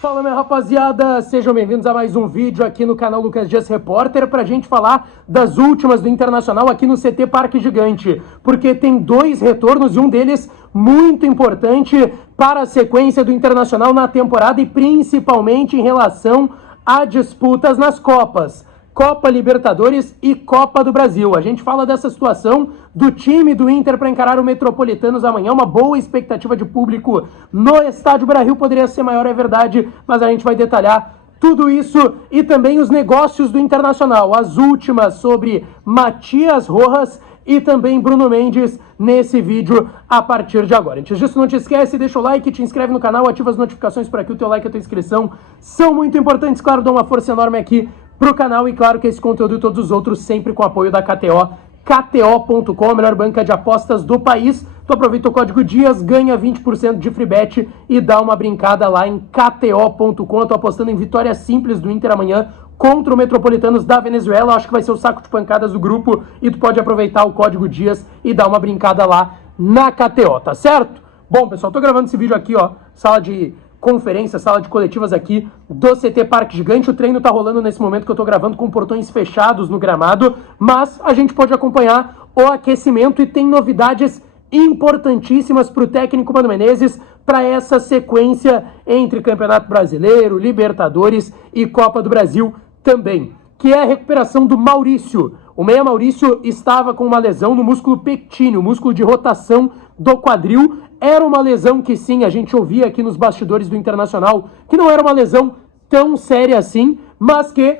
Fala, minha rapaziada, sejam bem-vindos a mais um vídeo aqui no canal Lucas Dias Repórter pra gente falar das últimas do Internacional aqui no CT Parque Gigante, porque tem dois retornos e um deles muito importante para a sequência do Internacional na temporada e principalmente em relação a disputas nas Copas. Copa Libertadores e Copa do Brasil. A gente fala dessa situação do time do Inter para encarar o Metropolitanos amanhã. Uma boa expectativa de público no Estádio Beira-Rio. Poderia ser maior, é verdade, mas a gente vai detalhar tudo isso e também os negócios do Internacional. As últimas sobre Matias Rojas e também Bruno Mendes nesse vídeo a partir de agora. Antes disso, não te esquece, deixa o like, te inscreve no canal, ativa as notificações por aqui. O teu like e a tua inscrição são muito importantes. Claro, dá uma força enorme aqui pro canal e claro que esse conteúdo e todos os outros sempre com apoio da KTO. KTO.com, a melhor banca de apostas do país. Tu aproveita o código DIAS, ganha 20% de free bet e dá uma brincada lá em KTO.com. Eu tô apostando em vitória simples do Inter amanhã contra o Metropolitanos da Venezuela. Acho que vai ser o saco de pancadas do grupo e tu pode aproveitar o código DIAS e dar uma brincada lá na KTO, tá certo? Bom, pessoal, tô gravando esse vídeo aqui, ó, sala de conferência, sala de coletivas aqui do CT Parque Gigante. O treino tá rolando nesse momento que eu tô gravando com portões fechados no gramado, mas a gente pode acompanhar o aquecimento e tem novidades importantíssimas para o técnico Mano Menezes para essa sequência entre Campeonato Brasileiro, Libertadores e Copa do Brasil também, que é a recuperação do Maurício. O meia Maurício estava com uma lesão no músculo pectíneo, músculo de rotação do quadril. Era uma lesão que sim, a gente ouvia aqui nos bastidores do Internacional, que não era uma lesão tão séria assim, mas que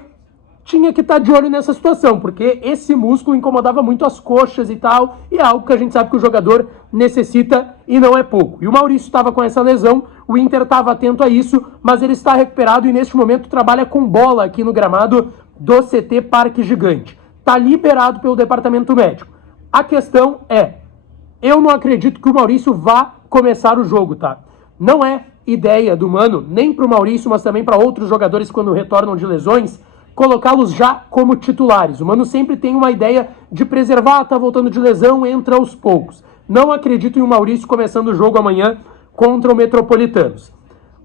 tinha que estar de olho nessa situação, porque esse músculo incomodava muito as coxas e tal, e é algo que a gente sabe que o jogador necessita e não é pouco. E o Maurício estava com essa lesão, o Inter estava atento a isso, mas ele está recuperado e neste momento trabalha com bola aqui no gramado do CT Parque Gigante. Está liberado pelo departamento médico. A questão é, eu não acredito que o Maurício vá começar o jogo, tá? Não é ideia do Mano, nem para o Maurício, mas também para outros jogadores quando retornam de lesões, colocá-los já como titulares. O Mano sempre tem uma ideia de preservar, tá voltando de lesão, entra aos poucos. Não acredito em o Maurício começando o jogo amanhã contra o Metropolitanos.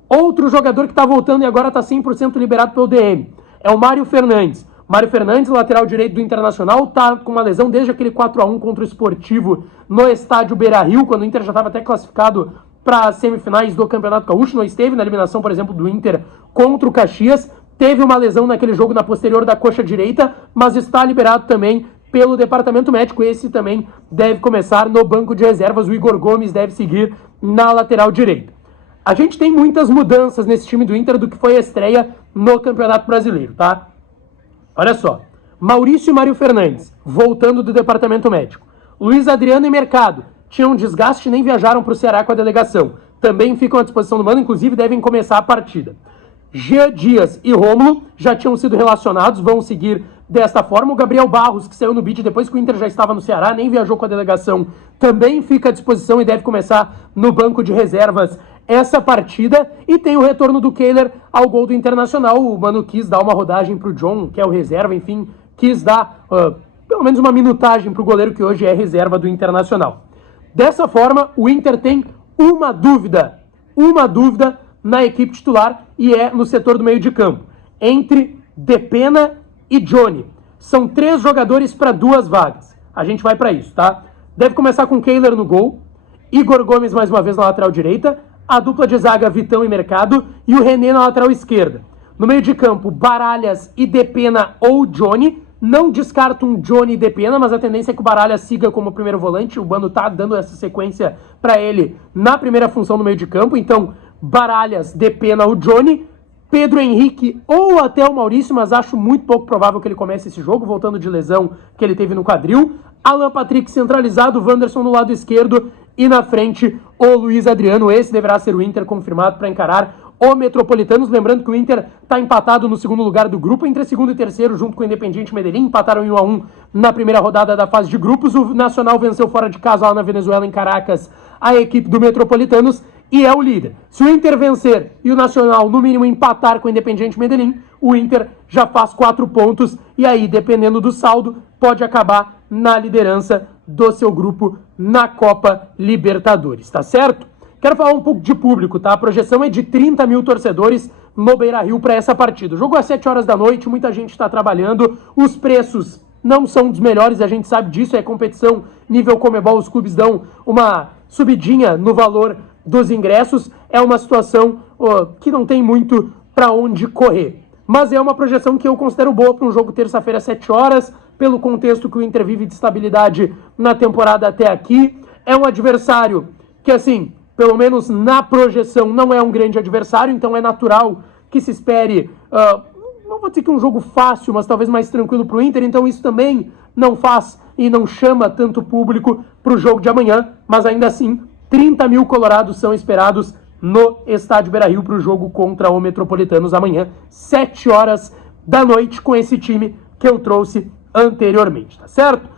Outro jogador que tá voltando e agora tá 100% liberado pelo DM é o Mário Fernandes. Mário Fernandes, lateral direito do Internacional, tá com uma lesão desde aquele 4-1 contra o Esportivo no estádio Beira-Rio, quando o Inter já estava até classificado para as semifinais do Campeonato Gaúcho. Não esteve na eliminação, por exemplo, do Inter contra o Caxias. Teve uma lesão naquele jogo na posterior da coxa direita, mas está liberado também pelo departamento médico. Esse também deve começar no banco de reservas. O Igor Gomes deve seguir na lateral direita. A gente tem muitas mudanças nesse time do Inter do que foi a estreia no Campeonato Brasileiro, tá? Olha só, Maurício e Mário Fernandes, voltando do departamento médico. Luiz Adriano e Mercado tinham um desgaste e nem viajaram para o Ceará com a delegação. Também ficam à disposição do Mano, inclusive devem começar a partida. Jean Dias e Rômulo já tinham sido relacionados, vão seguir desta forma. O Gabriel Barros, que saiu no bid depois que o Inter já estava no Ceará, nem viajou com a delegação, também fica à disposição e deve começar no banco de reservas essa partida. E tem o retorno do Kehler ao gol do Internacional. O Mano quis dar uma rodagem para o John, que é o reserva, enfim, quis dar pelo menos uma minutagem para o goleiro que hoje é reserva do Internacional. Dessa forma, o Inter tem uma dúvida na equipe titular e é no setor do meio de campo, entre Depena e Johnny. São 3 jogadores para 2 vagas. A gente vai para isso, tá? Deve começar com Kehler no gol, Igor Gomes mais uma vez na lateral direita, a dupla de zaga Vitão e Mercado e o René na lateral esquerda. No meio de campo, Baralhas e Depena ou Johnny. Não descarto um Johnny e Depena, mas a tendência é que o Baralhas siga como primeiro volante. O Mano tá dando essa sequência para ele na primeira função no meio de campo. Então, Baralhas, Depena ou Johnny, Pedro Henrique ou até o Maurício, mas acho muito pouco provável que ele comece esse jogo, voltando de lesão que ele teve no quadril. Alan Patrick centralizado, Wanderson no lado esquerdo e na frente o Luiz Adriano. Esse deverá ser o Inter confirmado para encarar o Metropolitanos. Lembrando que o Inter está empatado no segundo lugar do grupo, entre segundo e terceiro, junto com o Independiente Medellín. Empataram em 1-1 na primeira rodada da fase de grupos. O Nacional venceu fora de casa lá na Venezuela, em Caracas, a equipe do Metropolitanos e é o líder. Se o Inter vencer e o Nacional, no mínimo, empatar com o Independiente Medellín, o Inter já faz 4 pontos e aí, dependendo do saldo, pode acabar na liderança do seu grupo na Copa Libertadores, tá certo? Quero falar um pouco de público, tá? A projeção é de 30 mil torcedores no Beira-Rio para essa partida. O jogo às 7 horas da noite, muita gente está trabalhando, os preços não são dos melhores, a gente sabe disso, é competição nível Conmebol, os clubes dão uma subidinha no valor dos ingressos, é uma situação que não tem muito para onde correr. Mas é uma projeção que eu considero boa para um jogo terça-feira às 7 horas, pelo contexto que o Inter vive de estabilidade na temporada até aqui. É um adversário que, assim, pelo menos na projeção, não é um grande adversário, então é natural que se espere, não vou dizer que é um jogo fácil, mas talvez mais tranquilo para o Inter, então isso também não faz e não chama tanto público para o jogo de amanhã, mas ainda assim, 30 mil colorados são esperados no Estádio Beira-Rio para o jogo contra o Metropolitanos amanhã, 7 horas da noite, com esse time que eu trouxe anteriormente, tá certo?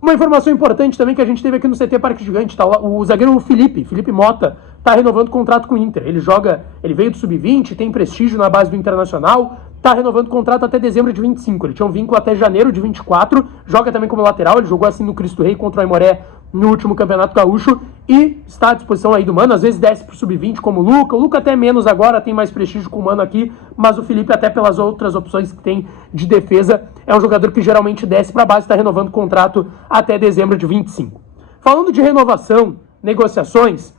Uma informação importante também que a gente teve aqui no CT Parque Gigante, tá? O zagueiro Felipe Mota, tá renovando o contrato com o Inter. Ele veio do Sub-20, tem prestígio na base do Internacional, tá renovando o contrato até dezembro de 25. Ele tinha um vínculo até janeiro de 24, joga também como lateral, ele jogou assim no Cristo Rei contra o Aimoré no último Campeonato Gaúcho e está à disposição aí do Mano, às vezes desce pro Sub-20 como o Luca até menos agora, tem mais prestígio com o Mano aqui, mas o Felipe até pelas outras opções que tem de defesa, é um jogador que geralmente desce pra base, está renovando o contrato até dezembro de 25. Falando de renovação, negociações,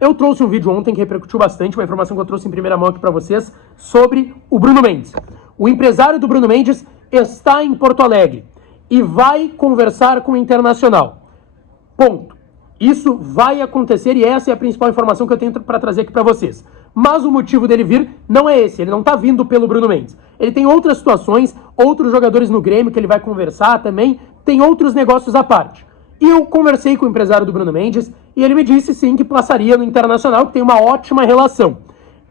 eu trouxe um vídeo ontem que repercutiu bastante, uma informação que eu trouxe em primeira mão aqui para vocês, sobre o Bruno Mendes. O empresário do Bruno Mendes está em Porto Alegre e vai conversar com o Internacional. Ponto. Isso vai acontecer e essa é a principal informação que eu tenho para trazer aqui para vocês. Mas o motivo dele vir não é esse, ele não está vindo pelo Bruno Mendes. Ele tem outras situações, outros jogadores no Grêmio que ele vai conversar também, tem outros negócios à parte. E eu conversei com o empresário do Bruno Mendes e ele me disse sim que passaria no Internacional, que tem uma ótima relação.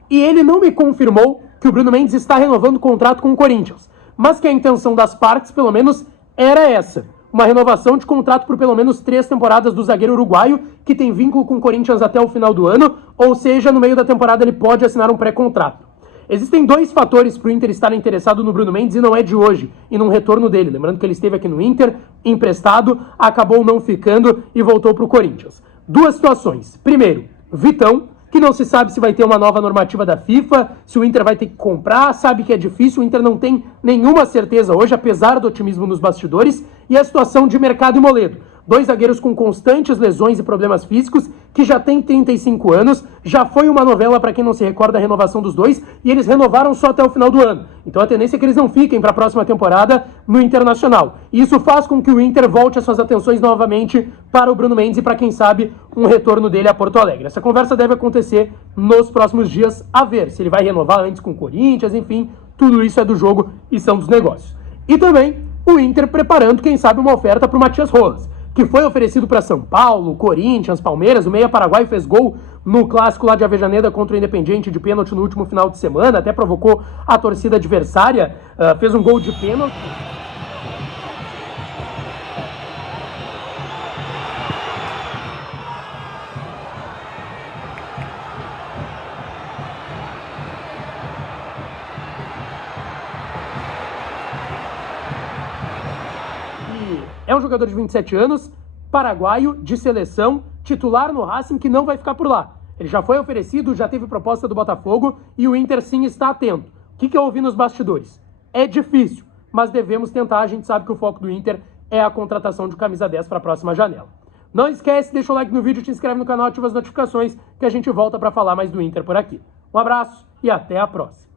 E ele não me confirmou que o Bruno Mendes está renovando o contrato com o Corinthians, mas que a intenção das partes, pelo menos, era essa. Uma renovação de contrato por pelo menos 3 temporadas do zagueiro uruguaio, que tem vínculo com o Corinthians até o final do ano, ou seja, no meio da temporada ele pode assinar um pré-contrato. Existem 2 fatores para o Inter estar interessado no Bruno Mendes e não é de hoje, e num retorno dele. Lembrando que ele esteve aqui no Inter, emprestado, acabou não ficando e voltou para o Corinthians. 2 situações. Primeiro, Vitão, que não se sabe se vai ter uma nova normativa da FIFA, se o Inter vai ter que comprar, sabe que é difícil, o Inter não tem nenhuma certeza hoje, apesar do otimismo nos bastidores, e a situação de Mercado e Moledo. 2 zagueiros com constantes lesões e problemas físicos, que já têm 35 anos, já foi uma novela para quem não se recorda a renovação dos 2, e eles renovaram só até o final do ano. Então a tendência é que eles não fiquem para a próxima temporada no Internacional. E isso faz com que o Inter volte as suas atenções novamente para o Bruno Mendes e para quem sabe um retorno dele a Porto Alegre. Essa conversa deve acontecer nos próximos dias, a ver se ele vai renovar antes com o Corinthians, enfim, tudo isso é do jogo e são dos negócios. E também o Inter preparando, quem sabe, uma oferta para o Matias Rojas, que foi oferecido para São Paulo, Corinthians, Palmeiras. O meia paraguai fez gol no clássico lá de Avejaneda contra o Independiente de pênalti no último final de semana, até provocou a torcida adversária, fez um gol de pênalti. É um jogador de 27 anos, paraguaio, de seleção, titular no Racing, que não vai ficar por lá. Ele já foi oferecido, já teve proposta do Botafogo e o Inter sim está atento. O que eu ouvi nos bastidores? É difícil, mas devemos tentar. A gente sabe que o foco do Inter é a contratação de camisa 10 para a próxima janela. Não esquece, deixa o like no vídeo, te inscreve no canal, ativa as notificações que a gente volta para falar mais do Inter por aqui. Um abraço e até a próxima.